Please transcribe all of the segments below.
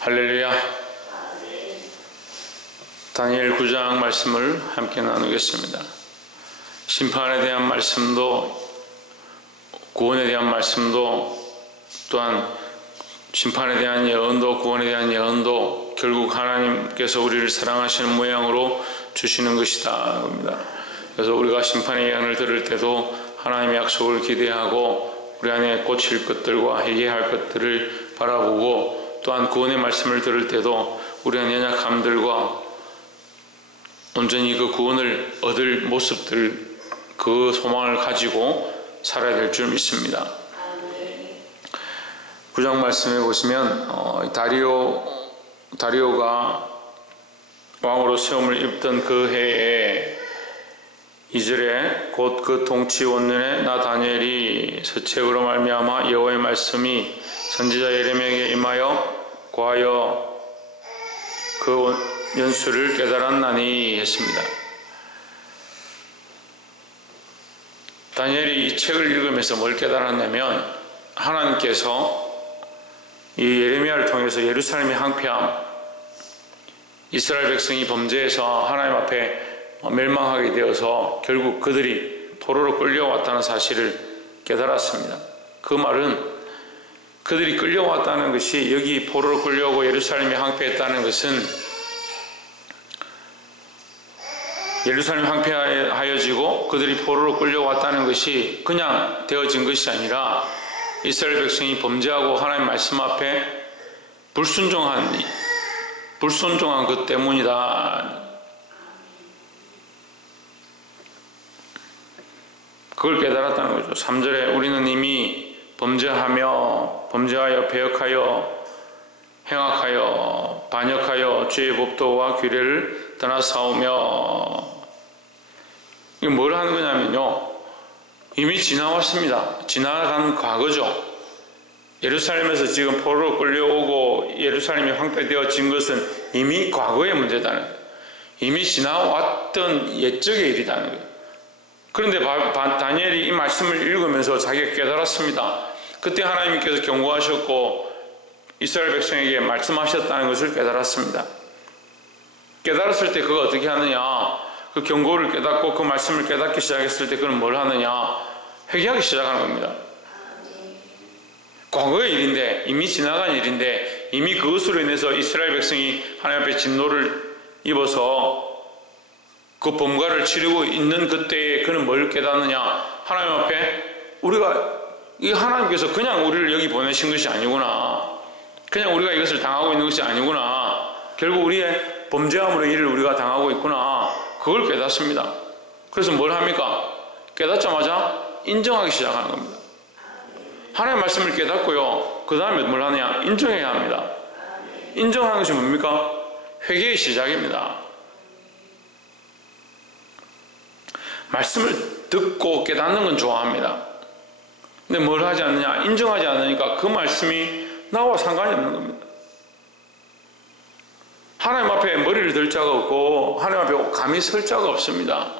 할렐루야. 다니엘 9장 말씀을 함께 나누겠습니다. 심판에 대한 말씀도 구원에 대한 말씀도 또한 심판에 대한 예언도 구원에 대한 예언도 결국 하나님께서 우리를 사랑하시는 모양으로 주시는 것이다 겁니다. 그래서 우리가 심판의 예언을 들을 때도 하나님의 약속을 기대하고 우리 안에 꽂힐 것들과 해결할 것들을 바라보고 또한 구원의 말씀을 들을 때도 우리 안에 연약함들과 온전히 그 구원을 얻을 모습들 그 소망을 가지고 살아야 될 줄 믿습니다. 9장 말씀에 보시면 다리오가 왕으로 세움을 입던 그 해에 2절에 곧 그 통치 원년에 나 다니엘이 서책으로 말미암아 여호와의 말씀이 선지자 예레미야에게 임하여 고하여 그 연수를 깨달았나니 했습니다. 다니엘이 이 책을 읽으면서 뭘 깨달았냐면 하나님께서 이 예레미야를 통해서 예루살렘이 항폐함, 이스라엘 백성이 범죄해서 하나님 앞에 멸망하게 되어서 결국 그들이 포로로 끌려왔다는 사실을 깨달았습니다. 그 말은 그들이 끌려왔다는 것이 여기 포로로 끌려오고 예루살렘이 항폐했다는 것은 예루살렘이 항폐하여지고 그들이 포로로 끌려왔다는 것이 그냥 되어진 것이 아니라 이스라엘 백성이 범죄하고 하나님 말씀 앞에 불순종한 것 때문이다. 그걸 깨달았다는 거죠. 3절에 우리는 이미 범죄하여 배역하여 행악하여 반역하여 죄의 법도와 규례를 떠나 싸우며 이게 뭘 하는 거냐면요, 이미 지나왔습니다. 지나간 과거죠. 예루살렘에서 지금 포로로 끌려오고 예루살렘이 황폐되어진 것은 이미 과거의 문제다는 거예요. 이미 지나왔던 옛적의 일이라는 거예요. 그런데 다니엘이 이 말씀을 읽으면서 자기가 깨달았습니다. 그때 하나님께서 경고하셨고 이스라엘 백성에게 말씀하셨다는 것을 깨달았습니다. 깨달았을 때 그거 어떻게 하느냐, 그 경고를 깨닫고 그 말씀을 깨닫기 시작했을 때 그는 뭘 하느냐, 회개하기 시작하는 겁니다. 과거의 일인데, 이미 지나간 일인데 이미 그것으로 인해서 이스라엘 백성이 하나님 앞에 진노를 입어서 그 범과를 치르고 있는 그때에 그는 뭘 깨닫느냐, 하나님 앞에 이 하나님께서 그냥 우리를 여기 보내신 것이 아니구나, 그냥 우리가 이것을 당하고 있는 것이 아니구나, 결국 우리의 범죄함으로 이를 우리가 당하고 있구나, 그걸 깨닫습니다. 그래서 뭘 합니까? 깨닫자마자 인정하기 시작하는 겁니다. 하나님의 말씀을 깨닫고요, 그 다음에 뭘 하느냐, 인정해야 합니다. 인정하는 것이 뭡니까? 회개의 시작입니다. 말씀을 듣고 깨닫는 건 좋아합니다. 근데 뭘 하지 않느냐, 인정하지 않으니까 그 말씀이 나와 상관이 없는 겁니다. 하나님 앞에 머리를 들 자가 없고 하나님 앞에 감히 설 자가 없습니다.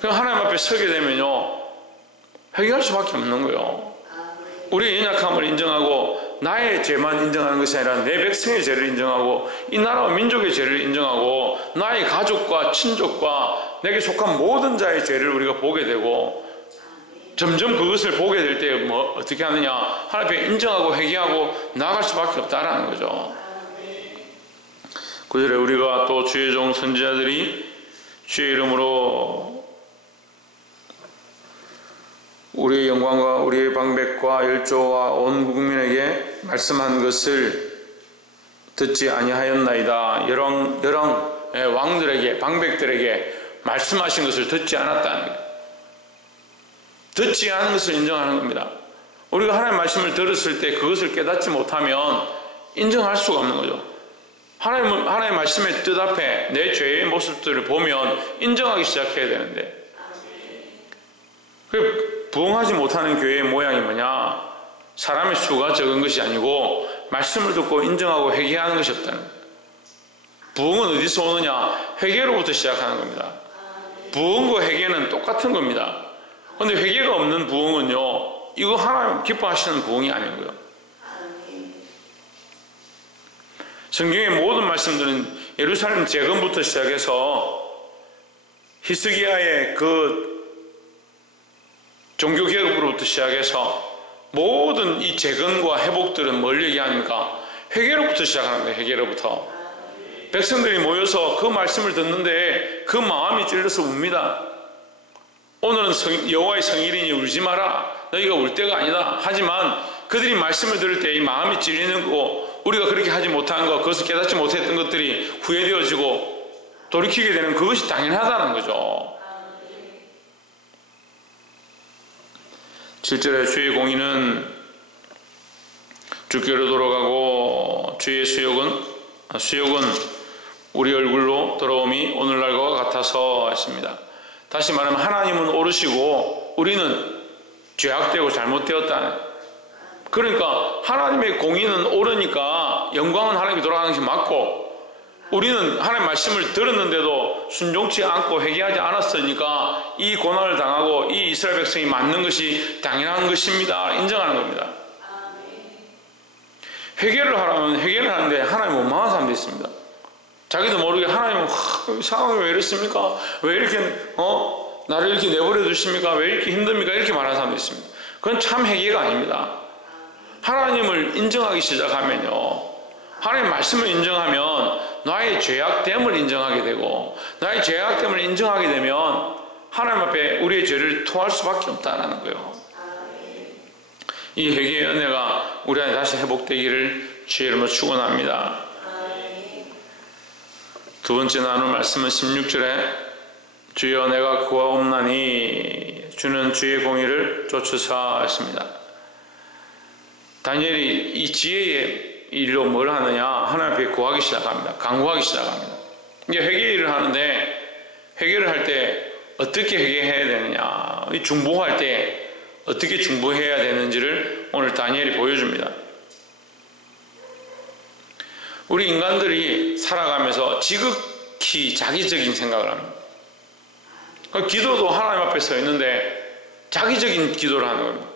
그럼 하나님 앞에 서게 되면요, 회개할 수밖에 없는 거예요. 우리의 연약함을 인정하고 나의 죄만 인정하는 것이 아니라 내 백성의 죄를 인정하고 이 나라와 민족의 죄를 인정하고 나의 가족과 친족과 내게 속한 모든 자의 죄를 우리가 보게 되고, 점점 그것을 보게 될 때 어떻게 하느냐, 하나님 앞에 인정하고 회개하고 나아갈 수밖에 없다라는 거죠. 9절에 우리가 또 주의 종 선지자들이 주의 이름으로 우리의 영광과 우리의 방백과 열조와 온 국민에게 말씀한 것을 듣지 아니하였나이다. 여러 왕들에게, 방백들에게 말씀하신 것을 듣지 않았다는 거예요. 듣지 않은 것을 인정하는 겁니다. 우리가 하나님의 말씀을 들었을 때 그것을 깨닫지 못하면 인정할 수가 없는 거죠. 하나님의 말씀의 뜻 앞에 내 죄의 모습들을 보면 인정하기 시작해야 되는데, 부흥하지 못하는 교회의 모양이 뭐냐, 사람의 수가 적은 것이 아니고 말씀을 듣고 인정하고 회개하는 것이 없다는 거예요. 부흥은 어디서 오느냐, 회개로부터 시작하는 겁니다. 부흥과 회개는 똑같은 겁니다. 그런데 회개가 없는 부흥은요, 이거 하나님 기뻐하시는 부흥이 아닌 거예요. 성경의 모든 말씀들은 예루살렘 재건부터 시작해서 히스기야의 그 종교개혁으로부터 시작해서 모든 이 재건과 회복들은 뭘 얘기합니까? 회개로부터 시작하는 거예요. 회개로부터. 백성들이 모여서 그 말씀을 듣는데 그 마음이 찔려서 웁니다. 오늘은 여호와의 성일이니 울지 마라. 너희가 울 때가 아니다. 하지만 그들이 말씀을 들을 때 이 마음이 찔리는 거고, 우리가 그렇게 하지 못한 것, 그것을 깨닫지 못했던 것들이 후회되어지고 돌이키게 되는 그것이 당연하다는 거죠. 7절에 주의 공의는 주께로 돌아가고 주의 수욕은 우리 얼굴로 돌아옴이 오늘날과 같아서 했습니다. 다시 말하면 하나님은 옳으시고 우리는 죄악되고 잘못되었다. 그러니까 하나님의 공의는 옳으니까 영광은 하나님께 돌아가는 것이 맞고, 우리는 하나님의 말씀을 들었는데도 순종치 않고 회개하지 않았으니까 이 고난을 당하고 이 이스라엘 백성이 맞는 것이 당연한 것입니다. 인정하는 겁니다. 회개를 하라면 회개를 하는데 하나님 원망하는 사람도 있습니다. 자기도 모르게 하나님 상황이 왜 이렇습니까? 왜 이렇게 나를 이렇게 내버려 두십니까? 왜 이렇게 힘듭니까? 이렇게 말하는 사람도 있습니다. 그건 참 회개가 아닙니다. 하나님을 인정하기 시작하면요, 하나님의 말씀을 인정하면 나의 죄악됨을 인정하게 되고, 나의 죄악됨을 인정하게 되면 하나님 앞에 우리의 죄를 토할 수밖에 없다는 거예요. 이 회개의 은혜가 우리 안에 다시 회복되기를 주의 이름으로 축원합니다. 두 번째 나눌 말씀은 16절에 주여 내가 구하옵나니 주는 주의 공의를 쫓으사 했습니다. 다니엘이 이 지혜의 일로 뭘 하느냐, 하나님 앞에 구하기 시작합니다. 간구하기 시작합니다. 이제 회개 일을 하는데, 회개를 할 때 어떻게 회개해야 되느냐, 중보할 때 어떻게 중보해야 되는지를 오늘 다니엘이 보여줍니다. 우리 인간들이 살아가면서 지극히 자기적인 생각을 합니다. 기도도 하나님 앞에 서 있는데 자기적인 기도를 하는 겁니다.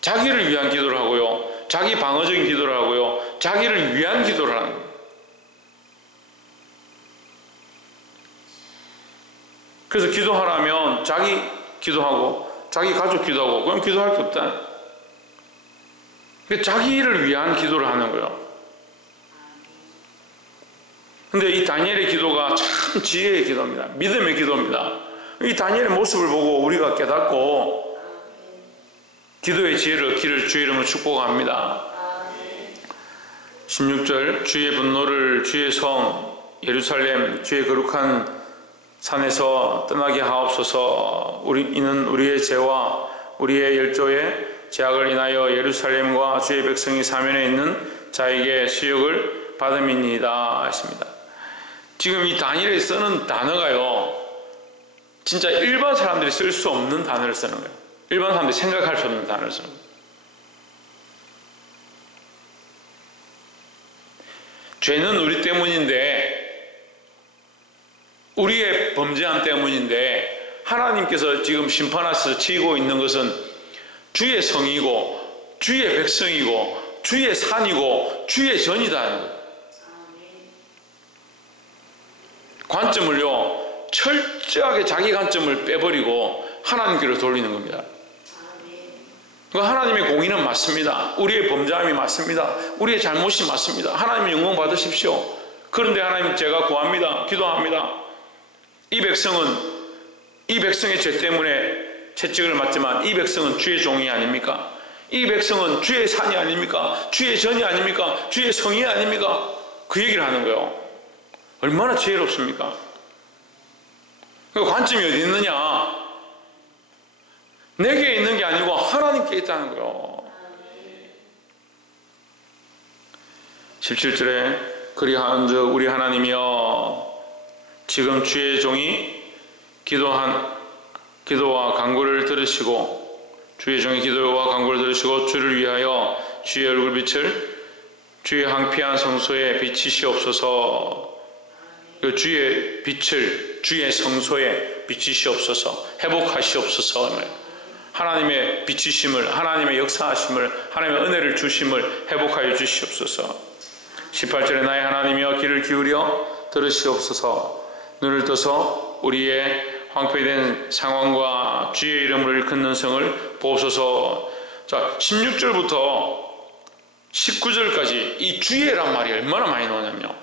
자기를 위한 기도를 하고요, 자기 방어적인 기도를 하고요, 자기를 위한 기도를 하는 거예요. 그래서 기도하라면 자기 기도하고 자기 가족 기도하고 그럼 기도할 게 없다. 자기를 위한 기도를 하는 거예요. 근데 이 다니엘의 기도가 참 지혜의 기도입니다. 믿음의 기도입니다. 이 다니엘의 모습을 보고 우리가 깨닫고 기도의 지혜를 얻기를 주의 이름으로 축복합니다. 16절 주의 분노를 주의 성 예루살렘 주의 거룩한 산에서 떠나게 하옵소서. 이는 우리의 죄와 우리의 열조의 죄악을 인하여 예루살렘과 주의 백성이 사면에 있는 자에게 수욕을 받음이니이다 했습니다. 지금 이 다니엘이 쓰는 단어가요, 진짜 일반 사람들이 쓸 수 없는 단어를 쓰는 거예요. 일반 사람들이 생각할 수 없는 단어를 쓰는 거예요. 죄는 우리 때문인데, 우리의 범죄함 때문인데, 하나님께서 지금 심판하셔서 치고 있는 것은 주의 성이고 주의 백성이고 주의 산이고 주의 전이다. 관점을요 철저하게 자기 관점을 빼버리고 하나님께로 돌리는 겁니다. 하나님의 공의는 맞습니다. 우리의 범죄함이 맞습니다. 우리의 잘못이 맞습니다. 하나님 영광 받으십시오. 그런데 하나님 제가 구합니다. 기도합니다. 이 백성의 죄 때문에 채찍을 맞지만 이 백성은 주의 종이 아닙니까? 이 백성은 주의 산이 아닙니까? 주의 전이 아닙니까? 주의 성이 아닙니까? 그 얘기를 하는 거예요. 얼마나 지혜롭습니까? 그 관점이 어디 있느냐? 내게 있는 게 아니고 하나님께 있다는 거예요. 17절에 그리하은즉 우리 하나님이여 지금 주의 종이 기도와 간구를 들으시고 주의 종의 기도와 간구를 들으시고 주를 위하여 주의 얼굴빛을 주의 황폐한 성소에 비치시옵소서. 주의 빛을 주의 성소에 비치시옵소서. 회복하시옵소서. 하나님의 비치심을, 하나님의 역사하심을, 하나님의 은혜를 주심을 회복하여 주시옵소서. 18절에 나의 하나님이여 귀를 기울여 들으시옵소서. 눈을 떠서 우리의 황폐된 상황과 주의 이름을 일컫는 성을 보소서. 자, 16절부터 19절까지 이 주의란 말이 얼마나 많이 나오냐면요,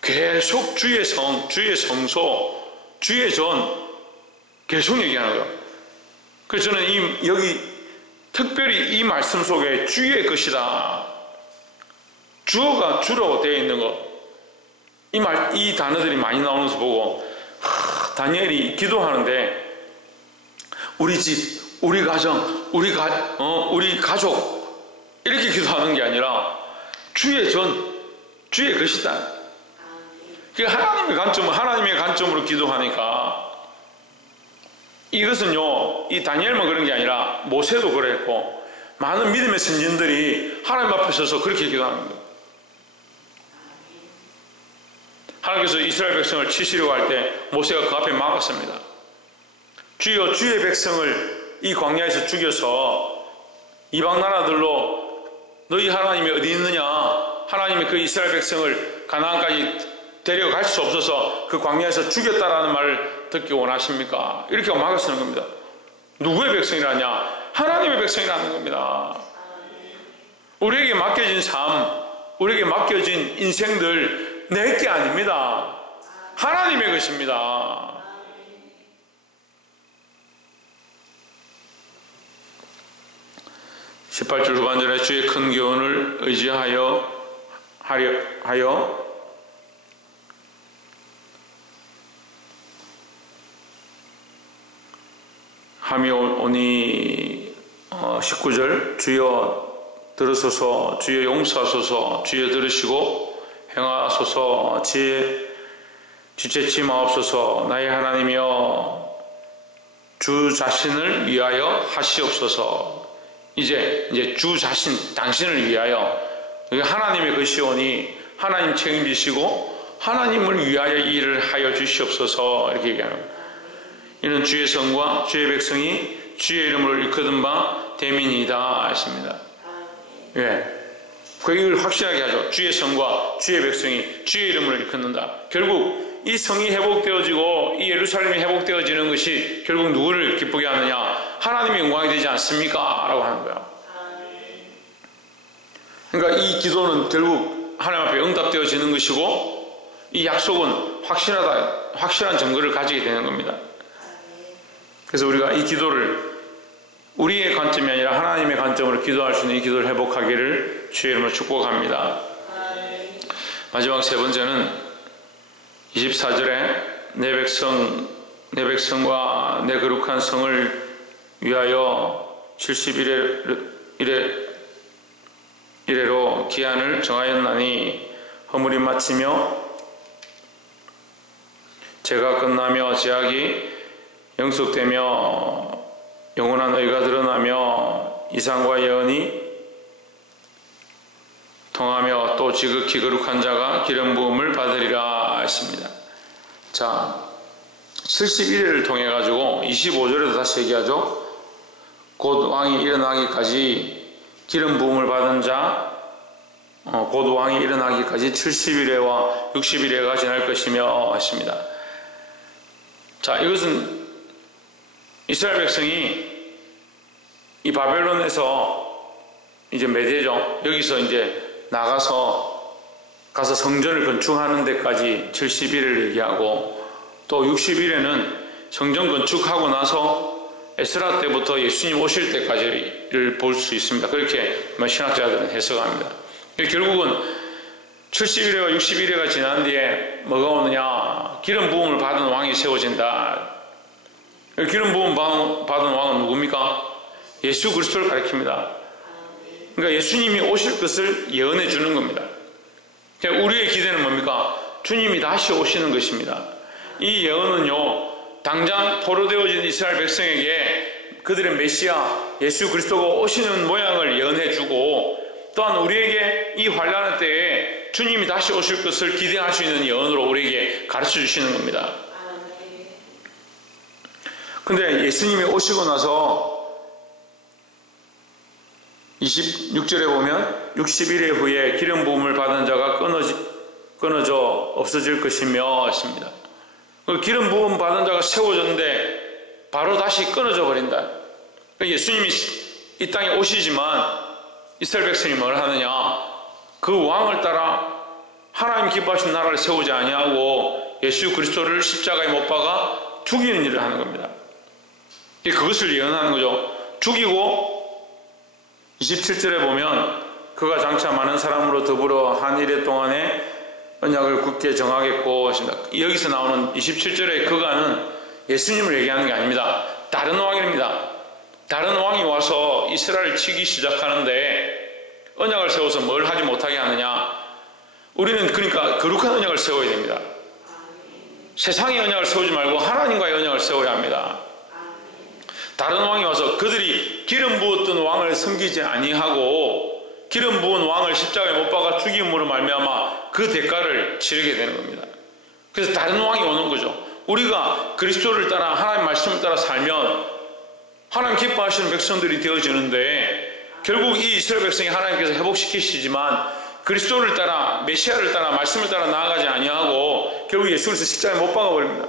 계속 주의 성, 주의 성소, 주의 전 계속 얘기하는 거예요. 그래서 저는 여기 특별히 이 말씀 속에 주의 것이다, 주어가 주로 되어 있는 것, 이 단어들이 많이 나오는 것을 보고 다니엘이 기도하는데 우리 집, 우리 가정, 우리 가족 이렇게 기도하는 게 아니라 주의 전, 주의 것이다. 하나님의 관점으로 기도하니까, 이것은요, 이 다니엘만 그런 게 아니라 모세도 그랬고 많은 믿음의 선진들이 하나님 앞에 서서 그렇게 기도하는 거예요. 하나님께서 이스라엘 백성을 치시려고 할 때 모세가 그 앞에 막았습니다. 주여, 주의 백성을 이 광야에서 죽여서 이방 나라들로 너희 하나님이 어디 있느냐, 하나님이 그 이스라엘 백성을 가나안까지 데려갈 수 없어서 그 광야에서 죽였다라는 말을 듣기 원하십니까? 이렇게 막아쓰는 겁니다. 누구의 백성이라냐? 하나님의 백성이라는 겁니다. 우리에게 맡겨진 삶, 우리에게 맡겨진 인생들 내게 아닙니다. 하나님의 것입니다. (18절) 후반절에 주의 큰 교훈을 의지하여 함이 오니 19절 주여 들으소서, 주여 용서하소서, 주여 들으시고 행하소서, 지체치 마옵소서. 나의 하나님이여 주 자신을 위하여 하시옵소서. 이제 주 자신, 당신을 위하여, 하나님의 것이오니 하나님 책임지시고 하나님을 위하여 일을 하여 주시옵소서, 이렇게 얘기하는 거예요. 이는 주의 성과 주의 백성이 주의 이름으로 일컫은 바 대민이다 했습니다. 예, 그 이걸 확실하게 하죠. 주의 성과 주의 백성이 주의 이름을 일컫는다. 결국 이 성이 회복되어지고 이 예루살렘이 회복되어지는 것이 결국 누구를 기쁘게 하느냐? 하나님의 영광이 되지 않습니까? 라고 하는 거예요. 그러니까 이 기도는 결국 하나님 앞에 응답되어지는 것이고, 이 약속은 확실한 증거를 가지게 되는 겁니다. 그래서 우리가 이 기도를 우리의 관점이 아니라 하나님의 관점으로 기도할 수 있는 이 기도를 회복하기를 주의 이름으로 축복합니다. 마지막 세 번째는 24절에 내 백성과 내 거룩한 성을 위하여 70일에로 기한을 정하였나니 허물이 마치며 죄가 끝나며 제약이 영속되며 영원한 의가 드러나며 이상과 예언이 통하며 또 지극히 거룩한 자가 기름 부음을 받으리라 했습니다. 자, 71회를 통해 가지고 25절에도 다시 얘기하죠. 곧 왕이 일어나기까지 기름 부음을 받은 자, 곧 왕이 일어나기까지 70일에와 60일에가 지날 것이며 하십니다. 자, 이것은 이스라엘 백성이 이 바벨론에서 이제 메대죠. 여기서 이제 가서 성전을 건축하는 데까지 70일을 얘기하고, 또 60일에는 성전 건축하고 나서 에스라 때부터 예수님 오실 때까지를 볼 수 있습니다. 그렇게 신학자들은 해석합니다. 결국은 70일에와 60일에가 지난 뒤에 뭐가 오느냐? 기름 부음을 받은 왕이 세워진다. 기름 부음 받은 왕은 누굽니까? 예수 그리스도를 가리킵니다. 그러니까 예수님이 오실 것을 예언해 주는 겁니다. 우리의 기대는 뭡니까? 주님이 다시 오시는 것입니다. 이 예언은요, 당장 포로되어진 이스라엘 백성에게 그들의 메시아 예수 그리스도가 오시는 모양을 예언해 주고, 또한 우리에게 이 환난의 때에 주님이 다시 오실 것을 기대할 수 있는 예언으로 우리에게 가르쳐 주시는 겁니다. 근데 예수님이 오시고 나서 26절에 보면 60일 후에 기름 부음을 받은 자가 끊어져 없어질 것이며 했습니다. 기름 부음 받은 자가 세워졌는데 바로 다시 끊어져 버린다. 예수님이 이 땅에 오시지만 이스라엘 백성이 뭘 하느냐? 그 왕을 따라 하나님 기뻐하신 나라를 세우지 아니하고 예수 그리스도를 십자가에 못 박아 죽이는 일을 하는 겁니다. 그것을 예언하는 거죠. 죽이고 27절에 보면 그가 장차 많은 사람으로 더불어 한 이래 동안에 언약을 굳게 정하겠고 하십니다. 여기서 나오는 27절의 그가는 예수님을 얘기하는 게 아닙니다. 다른 왕입니다. 다른 왕이 와서 이스라엘을 치기 시작하는데 언약을 세워서 뭘 하지 못하게 하느냐? 우리는 그러니까 거룩한 언약을 세워야 됩니다. 세상의 언약을 세우지 말고 하나님과의 언약을 세워야 합니다. 다른 왕이 와서 그들이 기름 부었던 왕을 섬기지 아니하고 기름 부은 왕을 십자가에 못 박아 죽임으로 말미암아 그 대가를 치르게 되는 겁니다. 그래서 다른 왕이 오는 거죠. 우리가 그리스도를 따라 하나님 말씀을 따라 살면 하나님 기뻐하시는 백성들이 되어지는데 결국 이 이스라엘 백성이 하나님께서 회복시키시지만 그리스도를 따라 메시아를 따라 말씀을 따라 나아가지 아니하고 결국 예수 그리스도 십자가에 못 박아버립니다.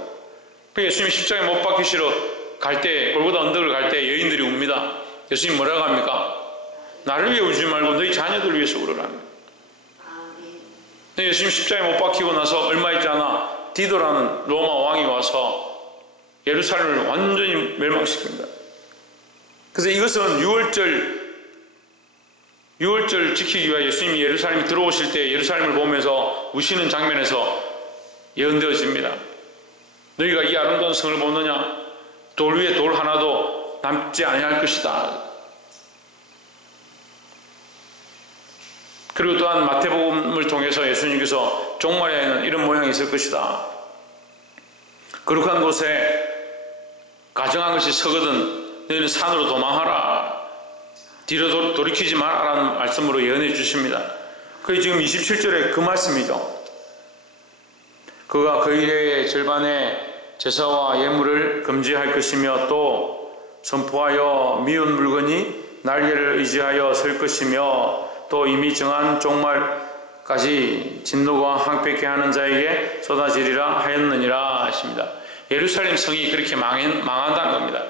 예수님이 십자가에 못 박히시러 갈 때 골고다 언덕을 갈 때 여인들이 웁니다. 예수님 뭐라고 합니까? 나를 위해 울지 말고 너희 자녀들을 위해서 울으라는 거예요. 예수님 십자가에 못 박히고 나서 얼마 있지 않아 디도라는 로마 왕이 와서 예루살렘을 완전히 멸망시킵니다. 그래서 이것은 유월절 지키기 위해 예수님이 예루살렘에 들어오실 때 예루살렘을 보면서 우시는 장면에서 예언되어집니다. 너희가 이 아름다운 성을 보느냐? 돌 위에 돌 하나도 남지 아니할 것이다. 그리고 또한 마태복음을 통해서 예수님께서 종말에는 이런 모양이 있을 것이다. 거룩한 곳에 가정한 것이 서거든 너희는 산으로 도망하라. 뒤로 돌이키지 마라라는 말씀으로 예언해 주십니다. 그게 지금 27절에 그 말씀이죠. 그가 그 일의 절반에 제사와 예물을 금지할 것이며 또 선포하여 미운 물건이 날개를 의지하여 설 것이며 또 이미 정한 종말까지 진노가 황폐케 하는 자에게 쏟아지리라 하였느니라 하십니다. 예루살렘 성이 그렇게 망한다는 겁니다.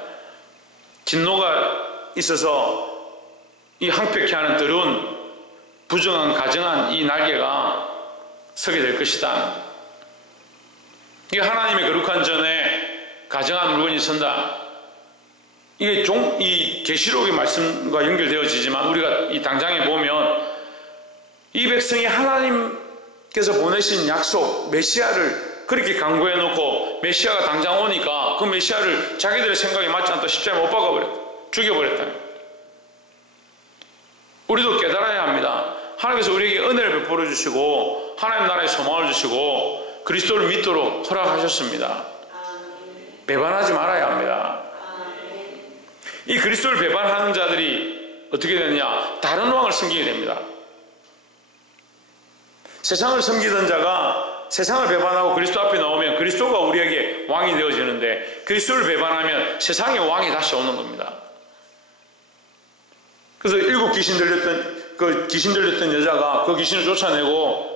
진노가 있어서 이 황폐케 하는 더러운 부정한 가정한 이 날개가 서게 될 것이다. 이게 하나님의 거룩한 전에 가정한 물건이 선다. 이게 이 계시록의 말씀과 연결되어지지만 우리가 이 당장에 보면 이 백성이 하나님께서 보내신 약속 메시아를 그렇게 강구해 놓고 메시아가 당장 오니까 그 메시아를 자기들의 생각에 맞지 않다 십자가에 못 박아버렸다. 죽여버렸다. 우리도 깨달아야 합니다. 하나님께서 우리에게 은혜를 베풀어 주시고 하나님 나라의 소망을 주시고 그리스도를 믿도록 허락하셨습니다. 배반하지 말아야 합니다. 이 그리스도를 배반하는 자들이 어떻게 되느냐? 다른 왕을 섬기게 됩니다. 세상을 섬기던 자가 세상을 배반하고 그리스도 앞에 나오면 그리스도가 우리에게 왕이 되어지는데 그리스도를 배반하면 세상의 왕이 다시 오는 겁니다. 그래서 일곱 귀신 들렸던 여자가 그 귀신을 쫓아내고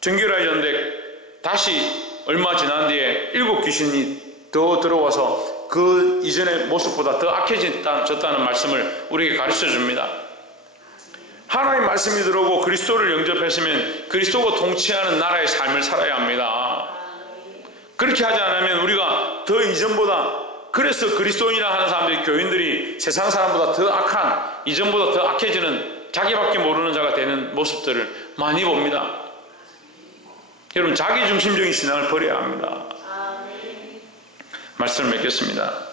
정결해졌는데 다시 얼마 지난 뒤에 일곱 귀신이 더 들어와서 그 이전의 모습보다 더 악해졌다는 말씀을 우리에게 가르쳐 줍니다. 하나님 말씀이 들어오고 그리스도를 영접했으면 그리스도가 통치하는 나라의 삶을 살아야 합니다. 그렇게 하지 않으면 우리가 더 이전보다 그래서 그리스도인이라 하는 사람들이 교인들이 세상 사람보다 더 악한 이전보다 더 악해지는 자기밖에 모르는 자가 되는 모습들을 많이 봅니다. 여러분 자기중심적인 신앙을 버려야 합니다. 말씀을 맺겠습니다.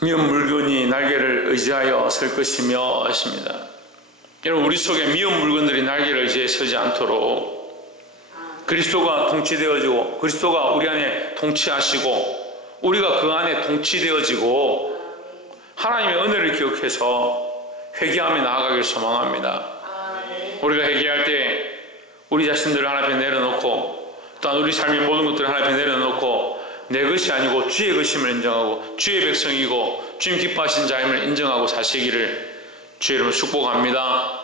미운 물건이 날개를 의지하여 설 것이며 했습니다. 여러분 우리 속에 미운 물건들이 날개를 의지해 서지 않도록 그리스도가 통치되어지고 그리스도가 우리 안에 통치하시고 우리가 그 안에 통치되어지고 하나님의 은혜를 기억해서 회개하며 나아가길 소망합니다. 우리가 회개할 때 우리 자신들을 하나님 앞에 내려놓고 또한 우리 삶의 모든 것들을 하나님 앞에 내려놓고 내 것이 아니고 주의 것임을 인정하고 주의 백성이고 주님 기뻐하신 자임을 인정하고 사시기를 주의 이름으로 축복합니다.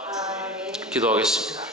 기도하겠습니다.